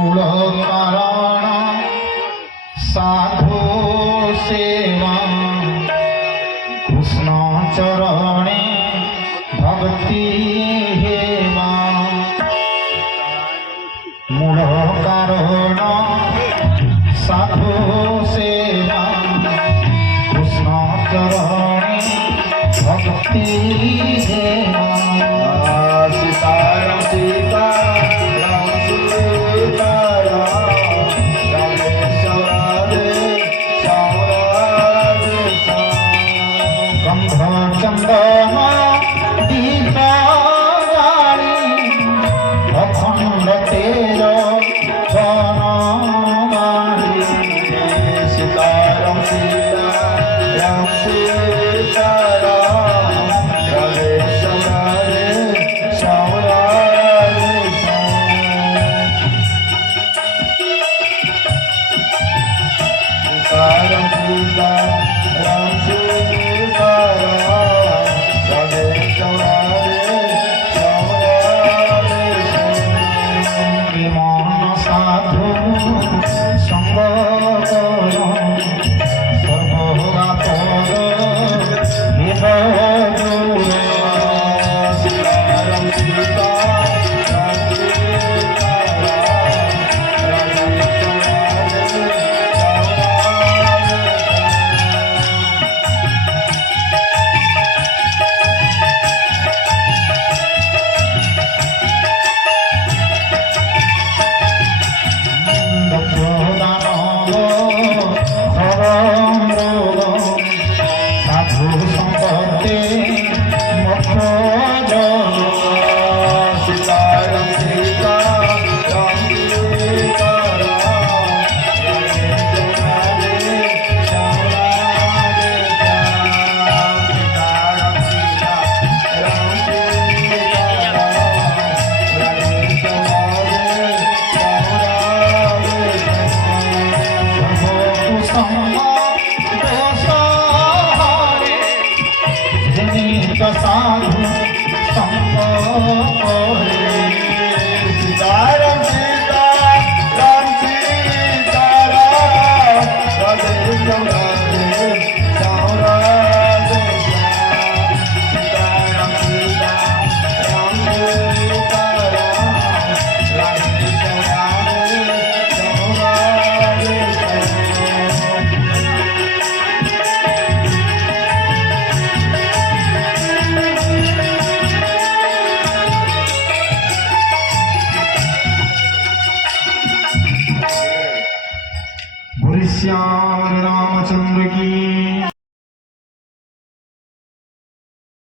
मूल कारण साधु सेवा कृष्ण चरणे भक्ति हेमा मूल कारण साधु सेवा कृष्ण चरणे भक्ति हेमा सीताराम सीताराम सीताराम रामेश्वर गंध चंदन दीप अखंड तेज जनवाणी सीताराम सीताराम सीताराम साधु संग सीताराम सीताराम सीताराम राधे राधे सीताराम सीताराम सीताराम राधे श्याम रामचंद्र की